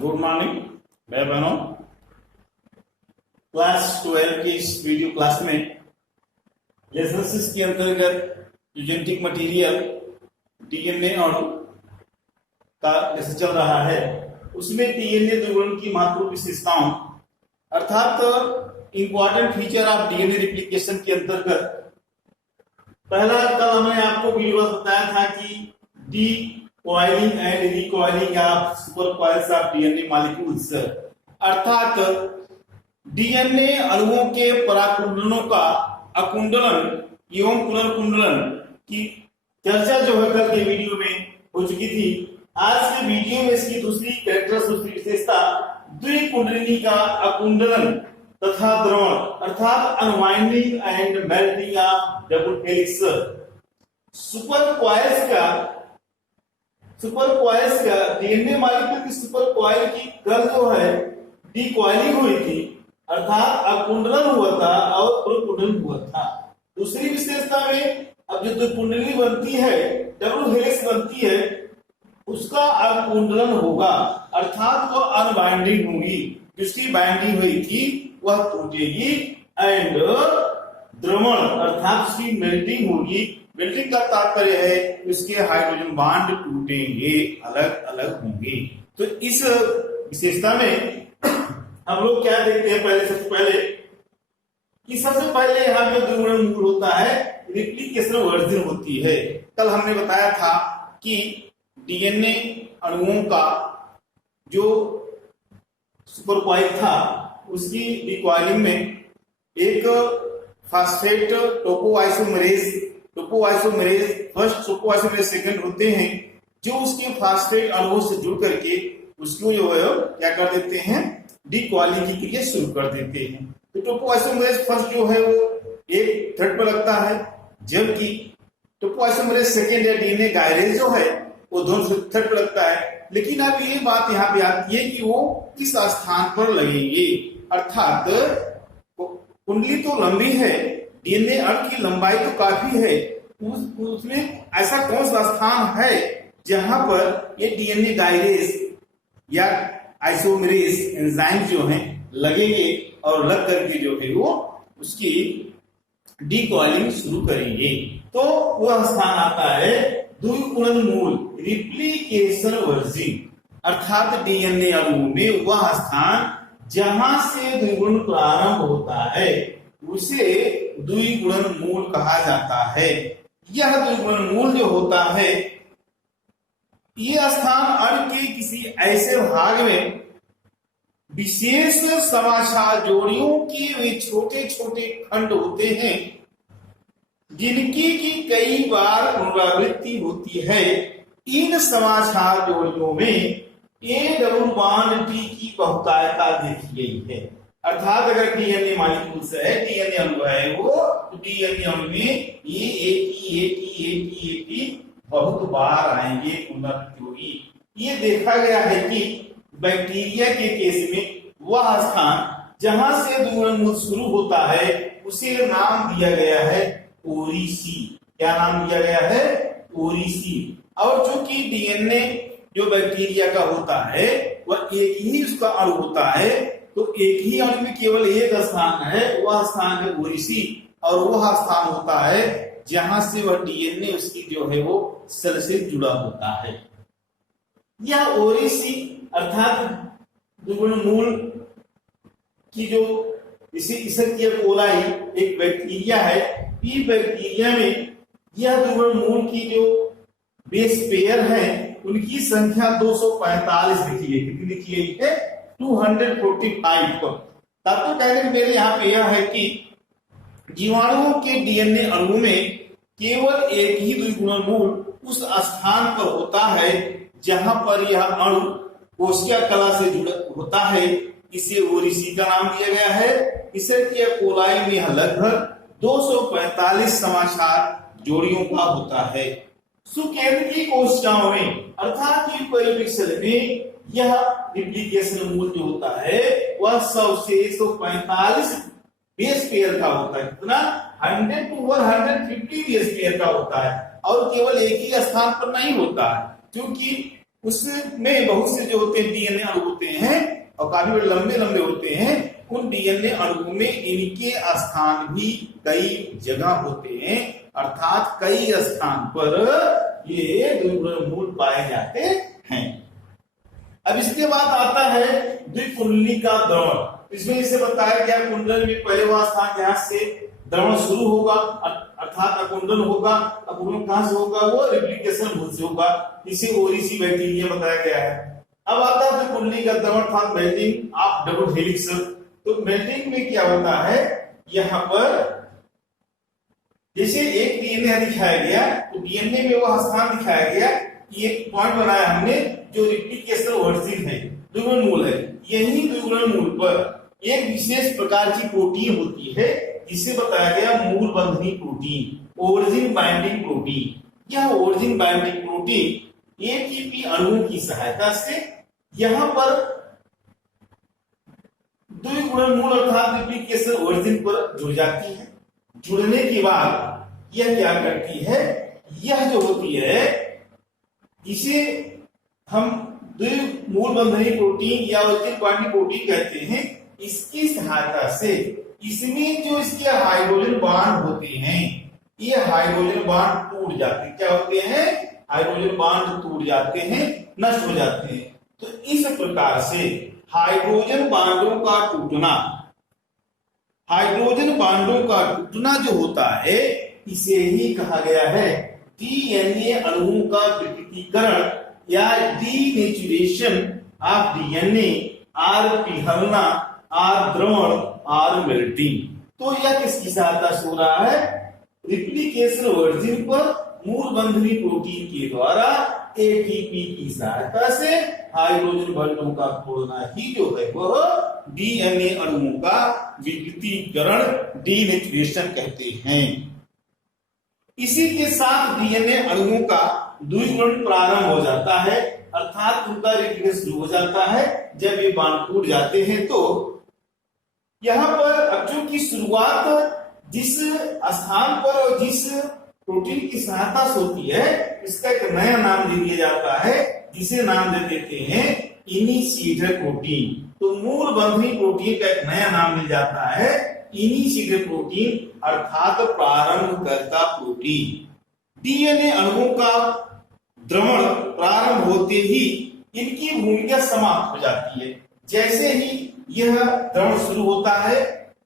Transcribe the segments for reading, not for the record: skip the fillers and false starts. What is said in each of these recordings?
Good morning भाई बहनों। Class 12 की इस वीडियो क्लास में लेसन 6 के अंतर्गत जेनेटिक मटेरियल डीएनए अणु का लेसन चल रहा है। उसमें डीएनए ध्रुवण की महत्वपूर्ण विशेषताओं अर्थात important feature of DNA replication के अंतर्गत पहला कल हमने आपको वीडियो में बताया था कि D coiling and recoiling of super coils of DNA molecules अर्थात डीएनए अणुओं के पराकुंडलों का अकुंडलन एवं पुनर्कुंडलन की चर्चा जो है कल के वीडियो में हो चुकी थी। आज के वीडियो में इसकी दूसरी विशेषता द्विकुंडलिनी का अकुंडलन तथा द्रवण अर्थात unwinding and melting of double helix. Super coils का डीएनए मॉलिक्यूल की सुपर कॉइल की कल जो है डीकॉइलिंग हुई थी अर्थात अकुंडलन हुआ था और पुनर्कुंडलन हुआ था। दूसरी विशेषता में अब जो द्विकुंडली बनती है डबल हेलिक्स बनती है उसका अकुंडलन होगा अर्थात वह अनबाइंडिंग होगी। जिसकी बाइंडिंग हुई थी वह टूटेगी एंड द्रवण अर्थात उसकी मेल्टिंग होगी। मेल्टिंग का तात्पर्य है इसके हाइड्रोजन बॉन्ड टूटेंगे, अलग अलग होंगे। तो इस विशेषता में हम लोग क्या देखते हैं सबसे पहले कि सबसे पहले यहाँ पे ध्रुवण मूल होता है, रिप्लिकेशन वर्जन होती है। कल हमने बताया था कि डीएनए अणुओं का जो सुपर कॉइल था उसकी डिकॉइलिंग में एक phosphate topoisomerase first topoisomerase second होते हैं जो उसके फास्फेट अणुओं से जुड़ करके उसको जो है क्या कर देते हैं डिकॉइलिंग की क्रिया शुरू कर देते हैं। तो टोपोआइसोमेरेज फर्स्ट जो है वो एक थर्ड पर लगता है जबकि टोपोआइसोमेरेज सेकंड या डीएनए गायरेज जो है वो दोनों थर्ड पर लगता है। लेकिन अब ये बात यहाँ पे आती है कि वो किस स्थान पर लगेंगे अर्थात कुंडली तो लंबी है, डीएनए अणु की लंबाई तो काफी है, उसमें ऐसा कौन सा स्थान है जहां पर ये डीएनए गायरेज या आइसोमेरेज एंजाइम जो हैं लगेंगे और लग करके जो है वो उसकी डीकॉइलिंग शुरू करेंगे। तो वह स्थान आता है द्विगुणन मूल रिप्लिकेशन वर्जिन अर्थात डीएनए अणु में वह स्थान जहां से द्विगुणन प्रारंभ होता है उसे द्विगुणन मूल कहा जाता है। यह द्विगुणन मूल जो होता है यह स्थान अणु के किसी ऐसे भाग में विशेष समाचार जोड़ियों के वे छोटे छोटे खंड होते हैं जिनकी की कई बार पुनरावृत्ति होती है। इन समाचार जोड़ियों में ए डबल बॉन्ड टी की बहुतायता देखी गई है अर्थात अगर डीएनए मॉलिक्यूल्स है डीएनए अणु है वो तो डीएनए अणु में ए बहुत बार आएंगे पुनरावृत्ति होगी। ये देखा गया है कि बैक्टीरिया के केस में वह स्थान जहां से द्विगुणन मूल शुरू होता है उसे नाम दिया गया है ओरिसी। क्या नाम दिया गया है? ओरिसी। और चूंकि डीएनए जो बैक्टीरिया का होता है वह एक ही उसका अणु होता है तो एक ही अणु में केवल एक स्थान है, वह स्थान है ओरिसी और वह स्थान होता है जहां से वह डीएनए उसकी जो है वो सेल से जुड़ा होता है। यह ओरिसी अर्थात द्विगुणन मूल की जो इसे कोलाई एक बैक्टीरिया है। पी बैक्टीरिया में यह द्विगुणन मूल की जो बेस पेयर है उनकी संख्या 245 लिखी है। कितनी लिखी गई है? 245 को। तब तो कहने के मेरे यहाँ पे यह है कि जीवाणुओं के डीएनए अणु में केवल एक ही द्विगुणन मूल उस स्थान पर होता है जहां पर यह अणु कोशिका कला से जुड़ा होता है। इसे ओरिसी का नाम दिया गया है। इसे कोलाई में लगभग 245 समाचार जोड़ियों का होता है। सुकेंद्रीय कोशिकाओं में अर्थात यूकेरियोटिक सेल में यह रिप्लिकेशन मूल जो होता है वह 100 से 145 बेस पेयर का होता है। कितना? 100 to 150 बेस पेयर का होता है और केवल एक ही स्थान पर नहीं होता है क्योंकि उसमें बहुत से जो होते हैं डीएनए अणु होते हैं और काफी बड़े लंबे लंबे होते हैं। उन डीएनए अणुओं में इनके स्थान भी कई जगह होते हैं, अर्थात कई स्थान पर ये द्विगुणन मूल पाए जाते हैं। अब इसके बाद आता है द्विकुंडली का द्रवण। इसमें इसे बताया गया कुंडल में पहले वह स्थान जहां से द्रवण शुरू होगा अर्थात अकुंडन होगा। अकुंडन कहां से होगा? वो रेप्लिकेशन मूल से होगा। इसे ओरिसी बैक्टीरिया बताया गया है। अब आता है कुंडली का द्रवण अर्थात मेल्टिंग ऑफ डबल हेलिक्स। तो मेल्टिंग में क्या होता है? यहाँ पर जैसे एक डीएनए दिखाया गया तो डीएनए में वह स्थान दिखाया गया कि एक पॉइंट बनाया हमने जो रेप्लिकेशन वर्जिन है, द्विगुणन मूल है। यही द्विगुणन मूल पर एक विशेष प्रकार की प्रोटीन होती है जिसे बताया गया मूल बंधनी प्रोटीन, ओरिजिन बाइंडिंग प्रोटीन। यह ओरिजिन बाइंडिंग प्रोटीन एटीपी अणुओं की सहायता से यहाँ पर द्विगुणन मूल अर्थात रेप्लिकेशन ओरिजिन पर जुड़ जाती है। जुड़ने के बाद यह क्या करती है? यह जो होती है इसे हम द्विमूल बंधनी प्रोटीन या ओरिजिन बाइंडिंग प्रोटीन कहते हैं। इसकी सहायता से इसमें जो इसके हाइड्रोजन बॉन्ड होते हैं ये हाइड्रोजन बॉन्ड टूट जाते हैं। क्या होते हैं? हाइड्रोजन बॉन्ड टूट जाते हैं, नष्ट हो जाते हैं। तो इस प्रकार से हाइड्रोजन बांडों का टूटना, हाइड्रोजन बांडों का टूटना जो होता है इसे ही कहा गया है डीएनए अणुओं का विकृतीकरण या डीनेचुरेशन ऑफ डीएनए और पिघलना और द्रवण और मेल्टिंग। तो यह किसकी सहायता से हो रहा है? रेप्लिकेशन वर्जिन पर मूल बंधनी प्रोटीन के द्वारा एटीपी की सहायता से हाइड्रोजन बॉन्डों का तोड़ना ही जो है वह डीएनए अणुओं का विकृतीकरण, डीनेचुरेशन कहते हैं। इसी के साथ डीएनए अणुओं का द्विगुणन प्रारंभ हो जाता है अर्थात उनका रेप्लिकेशन शुरू हो जाता है। जब ये बांड टूट जाते हैं तो यहाँ पर अक्षों की शुरुआत जिस स्थान पर और जिस प्रोटीन की सहायता से होती है इसका एक नया नाम दे दिया जाता है जिसे नाम दे देते हैं इनिशिएटर प्रोटीन। तो मूल बंधनी प्रोटीन का एक नया नाम मिल जाता है इनिशिएटर प्रोटीन अर्थात प्रारंभकर्ता प्रोटीन। डीएनए अणुओं का द्रवण प्रारंभ होते ही इनकी भूमिका समाप्त हो जाती है। जैसे ही यह द्रवण शुरू होता है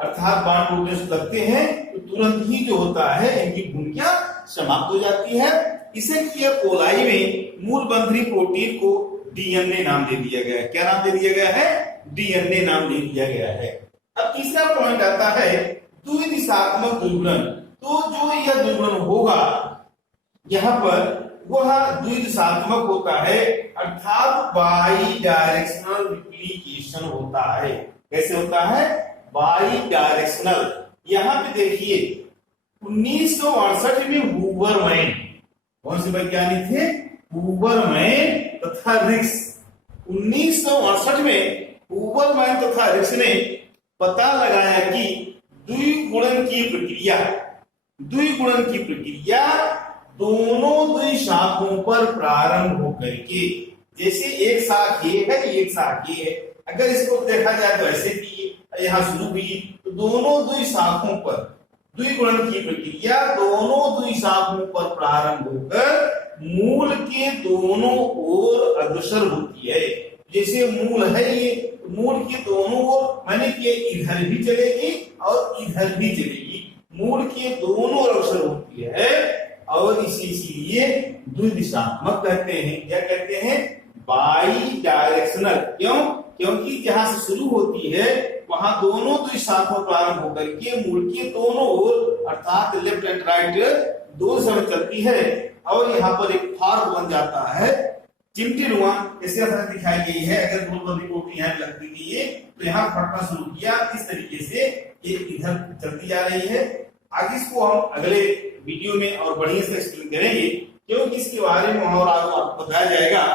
अर्थात बांड टूटने लगते हैं तो तुरंत ही जो होता है इनकी भूमिका समाप्त हो जाती है। इसे किया कोलाई में मूल बंधनी प्रोटीन को डीएनए नाम दे दिया गया है। क्या नाम दे दिया गया है? डीएनए नाम दे दिया गया है। अब तीसरा पॉइंट आता है द्विदिशात्मक द्विगुणन। तो जो यह द्विगुणन होगा यहाँ पर वह द्विदिशात्मक होता है अर्थात बाई डायरेक्शनल रिप्लिकेशन होता है। कैसे होता है? By directional. यहाँ पे देखिए 1968 में हूबरमैन, कौन से वैज्ञानिक थे? हूबरमैन तथा रिक्स। 1968 में हूबरमैन तथा रिक्स ने पता लगाया कि द्विगुणन की प्रक्रिया दोनों द्विशाखों पर प्रारंभ होकर के, जैसे एक शाख ये है एक शाख ये है, अगर इसको देखा जाए तो ऐसे भी यहाँ शुरू हुई तो दोनों द्विशाखों पर द्विगुणन की प्रक्रिया दोनों द्विशाखों पर प्रारंभ होकर मूल के दोनों ओर अग्रसर होती है। जैसे मूल है ये, मूल के दोनों ओर माने कि इधर भी चलेगी और इधर भी चलेगी, मूल के दोनों ओर अग्रसर होती है और इसीलिए द्विदिशात्मक कहते हैं। क्या कहते हैं? By directional. क्यों? क्योंकि जहां से शुरू होती है वहां दोनों द्विशाखों प्रारंभ होकर के मूल के दोनों ओर अर्थात लेफ्ट एंड राइट दो दिशा में चलती है और यहाँ पर एक फार्क बन जाता है चिमटीनुमा। इस तरह दिखाई गई है। अगर मूल बंधनी प्रोटीन यहाँ लगती थी ये तो यहाँ फटना शुरू किया, इस तरीके से ये इधर चलती जा रही है। आगे इसको हम अगले वीडियो में और बढ़िया से एक्सप्लेन करेंगे क्योंकि इसके बारे में और आपको बताया जाएगा।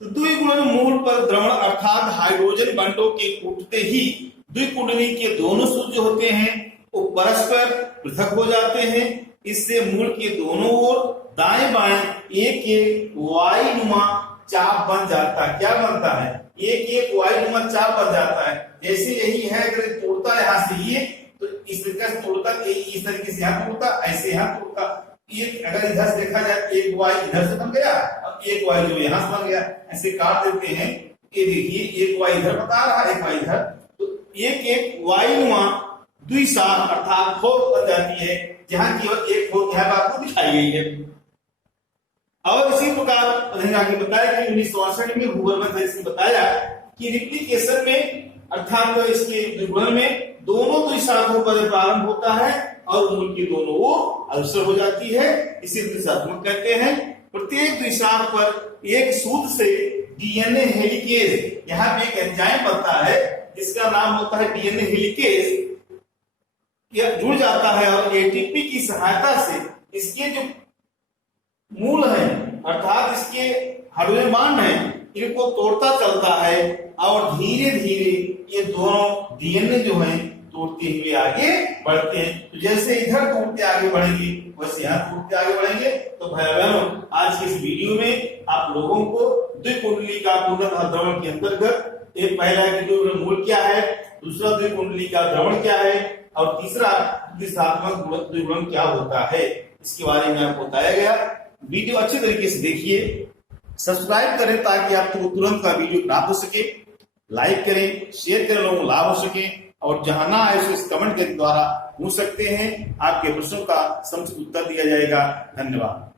तो द्विगुणन मूल पर द्रवण अर्थात हाइड्रोजन बंटों के टूटते ही द्विकुंडली के दोनों सूत्र जो होते हैं वो परस्पर पृथक हो जाते हैं। इससे मूल के दोनों ओर दाएं बाएं एक एक वायुनुमा चाप बन जाता है। क्या बनता है? एक वायुनुमा चाप बन जाता है। जैसे यही है, अगर तोड़ता है यहाँ से ये, तो इस तरीके से तोड़ता, इस तरीके से यहाँ तोड़ता, ऐसे यहाँ तोड़ता। एक अगर इधर से देखा जाए, एक वायु इधर से बन गया, अब एक वायु जो यहाँ से बन गया, ऐसे काट देते हैं। ये देखिए, एक वायु इधर बता रहा है, एक वायु इधर, तो एक वायुनुमा द्विसार अर्थात खोर बन जाती है, जहां केवल एक खोर यहाँ आपको दिखाई गई है। और इसी प्रकार आगे बताया कि 1968 में भूगोल में बताया कि रिप्लिकेशन में अर्थात इसके द्विगुणन में दोनों द्विसार्थों पर प्रारंभ होता है और मूल की दोनों ओर अग्रसर हो जाती है, इसे द्विसार्थमक कहते हैं। प्रत्येक द्विसार्थ पर एक सूत्र से डीएनए हेलिकेज, यहाँ पे एक एंजाइम बनता है जिसका नाम होता है डीएनए हेलिकेज, जुड़ जाता है और एटीपी की सहायता से इसके जो मूल है अर्थात इसके हाइड्रोजन बांड है, इनको तोड़ता चलता है और धीरे धीरे ये दोनों डीएनए जो है तोड़ते हुए आगे बढ़ते हैं। तो जैसे इधर तोड़ते आगे बढ़ेंगे वैसे यहाँ तोड़ते आगे बढ़ेंगे। तो भाई बहनों, आज के इस वीडियो में आप लोगों को द्विकुंडली का पुनर्द्रवण के अंतर्गत एक पहला है कि मूल क्या है, दूसरा द्विकुंडली का द्रवण क्या है और तीसरा दिशात्मक द्विगुणन क्या होता है, इसके बारे में आपको बताया गया। वीडियो अच्छे तरीके से देखिए, सब्सक्राइब करें ताकि आपको तुरंत का वीडियो प्राप्त हो सके, लाइक करें, शेयर करें, लोगों को लाभ हो सके, और जहां ना आए उस कमेंट के द्वारा पूछ सकते हैं। आपके प्रश्नों का समुचित उत्तर दिया जाएगा। धन्यवाद।